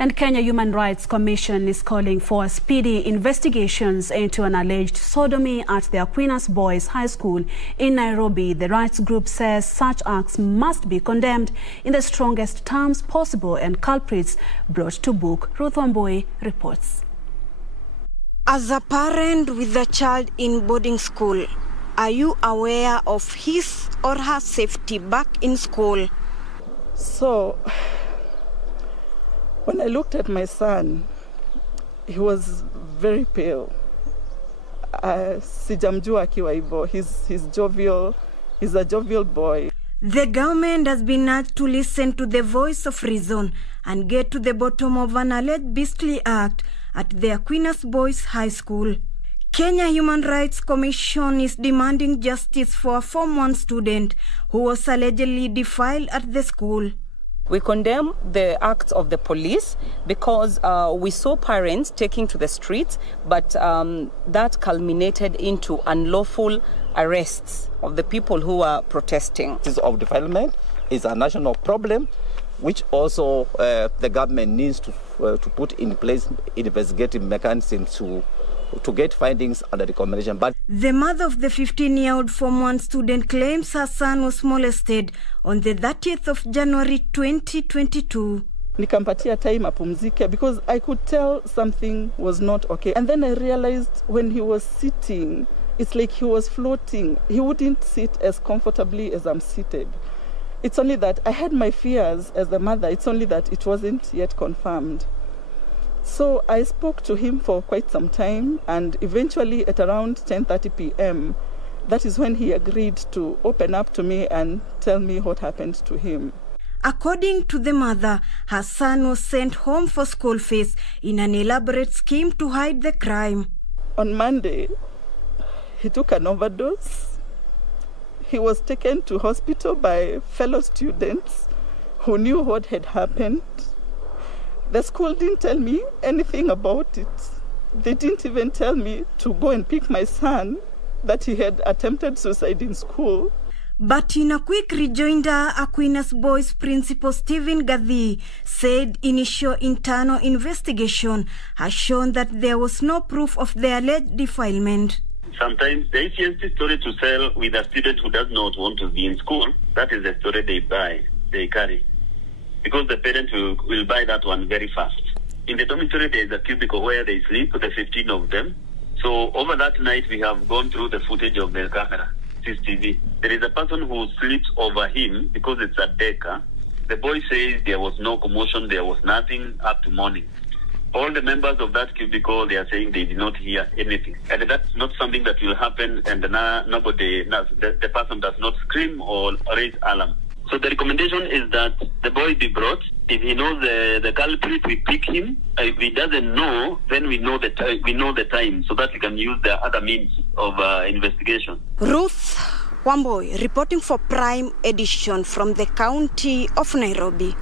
And Kenya Human Rights Commission is calling for speedy investigations into an alleged sodomy at the Aquinas Boys High School in Nairobi. The rights group says such acts must be condemned in the strongest terms possible and culprits brought to book. Ruth Wamboi reports. As a parent with a child in boarding school, are you aware of his or her safety back in school? So, when I looked at my son, he was very pale. Sijamjua akiwa hivyo. He's a jovial boy. The government has been urged to listen to the voice of reason and get to the bottom of an alleged beastly act at the Aquinas Boys High School. Kenya Human Rights Commission is demanding justice for a Form 1 student who was allegedly defiled at the school. We condemn the acts of the police because we saw parents taking to the streets, but that culminated into unlawful arrests of the people who are protesting. This of defilement is a national problem, which also the government needs to put in place investigative mechanisms to get findings and recommendation. But the mother of the 15-year-old Form 1 student claims her son was molested on the 30th of January 2022. Nikampatia time apumzike because I could tell something was not okay. And then I realized when he was sitting, it's like he was floating. He wouldn't sit as comfortably as I'm seated. It's only that I had my fears as the mother. It's only that it wasn't yet confirmed. So I spoke to him for quite some time, and eventually at around 10:30 p.m., that is when he agreed to open up to me and tell me what happened to him. According to the mother, her son was sent home for school fees in an elaborate scheme to hide the crime. On Monday, he took an overdose. He was taken to hospital by fellow students who knew what had happened. The school didn't tell me anything about it. They didn't even tell me to go and pick my son, that he had attempted suicide in school. But in a quick rejoinder, Aquinas Boys Principal Stephen Gathi said initial internal investigation has shown that there was no proof of the alleged defilement. Sometimes the easiest story to sell with a student who does not want to be in school, that is the story they carry. Because the parents will buy that one very fast. In the dormitory, there is a cubicle where they sleep, the 15 of them. So over that night, we have gone through the footage of the camera, CCTV. There is a person who sleeps over him because it's a decker. The boy says there was no commotion, there was nothing up to morning. All the members of that cubicle, they are saying they did not hear anything. And that's not something that will happen, and the person does not scream or raise alarm. So the recommendation is that the boy be brought. If he knows the culprit, we pick him. If he doesn't know, then we know the time, so that we can use the other means of investigation. Ruth Wamboi reporting for Prime Edition from the county of Nairobi.